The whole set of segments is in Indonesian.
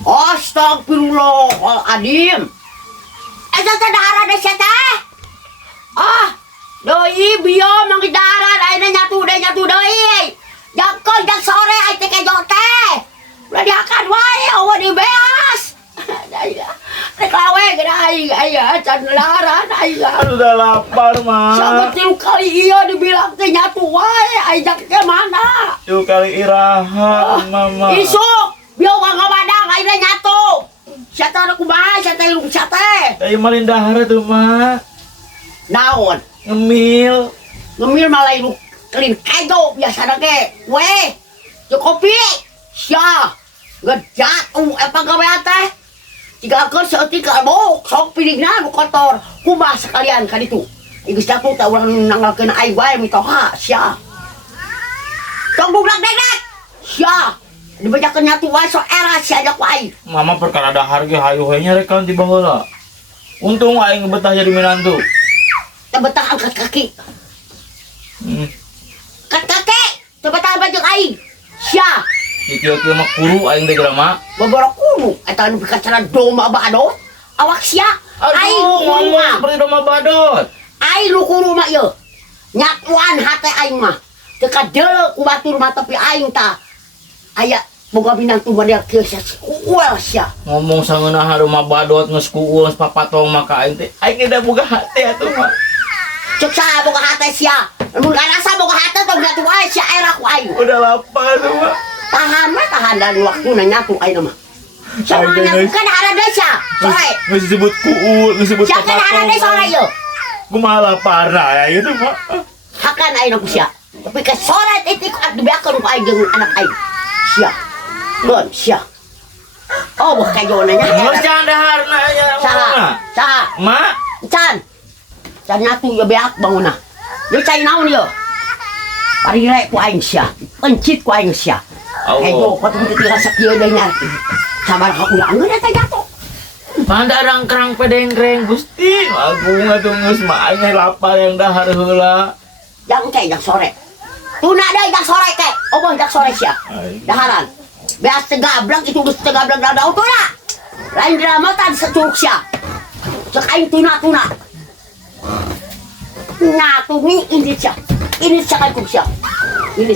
Astagfirullahaladzim. Dahara deh siya teh. Doi bio mangidara ay na nyatu doi. Jakol jak sore ay teke jote. Udah diakan wae awa di beas. Rekawe gede ay can laran ay. Udah lapar mah. Sama tilu kali iya dibilang teh nyatu wae ay jak ke mana. Tilu kali iraha mama. Isuk bio ngabadang ay na nyatu. Siata na kumaha siata ilung siate. Kayak malin dahar tuh mah. Naon Ngemil malah ilung kelin kedo biasa na ke. Weh kopi sia ngejat apa gawe teh. Jika ke seeutik kabok sok pilihna nu kotor kumaha sekalian ka ditu. Geus jatuh teh urang nanggalkeun aing wae mitoha sia. Tong budak dek sia. Dibajakeun nyatu wae so era sia ajak wae. mama perkara dahar ge hayu we nya rek di baheula. Untung aing betah jadi menantu. Teh betah angkat kaki. Angkat kaki. Teh betah bajak aing. Sia. Kieu-kieu mah kuru aing teh geura mah. Babara kudu eta anu bikacara doma badot. Awak sia. Aing Aduh, seperti domba badot. Aing lu kuru mah ieu. Nyatuan hate aing mah. Teu kadeuleu ku batur mah tapi aing tah aya boga binantu model kieu sia kuel sia. Ngomong sangeunah rumah badot geus kueus papatong maka aing teh aing teh boga hate atuh mah. Cek saha boga hate sia. Mun rasa boga hate teh nyatu wae sia era ku aing. Udah lapar tuh mah. Tahan dari waktuna nyatu aing mah. Sama nyatu kan ada desa sore. Geus disebut kuul, disebut Sia kan ada desa sore ieu. Kumaha lapar ya itu mah. Hakan aing ku sia. Tapi ke sore titik dibeakeun ku aing jeung anak aing. Sia. Bon sia. Oh boh kayona nya. Geus can daharna nya. Saha? Mak, Can nyatu ya beak bangunna. Dia cai naon ieu? Parirek ku aing sia. Encit ku aing sia. Ayo patut kita sakieu deui nya. Sabar ka ulang geus eta jatuh. pandarang kerang pedengkreng Gusti. Aku ngatuh geus mah aing lapar yang dahar heula. Yang sore. Tuna deui jak sore ke. Obah jak sore sia. Daharan. Beas tegablak itu geus tegablak dadau tuna. Lain drama tadi securuk sia. Cek aing tuna. Nyatu ni ini sia. Ini sia kan sia. Ini.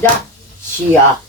Dah sia.